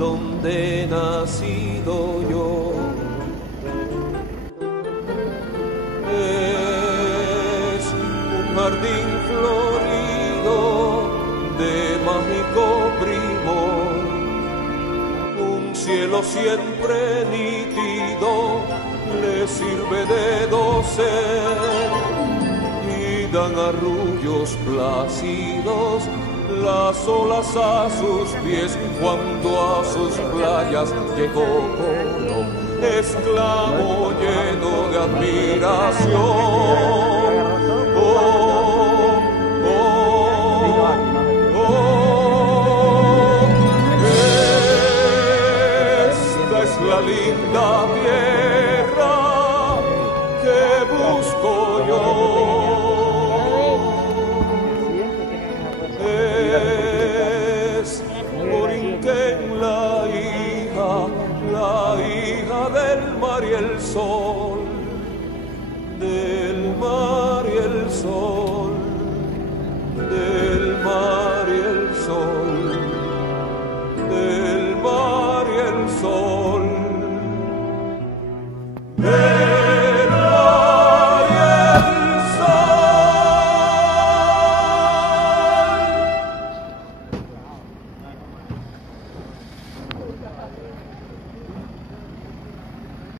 donde he nacido yo. Es un jardín florido de mágico primor, un cielo siempre nítido le sirve de dosel, y dan arrullos plácidos las olas a sus pies cuando a sus playas llegó Colón, esclavo lleno de admiración. Oh, oh, oh, esta es la linda tierra que busco yo.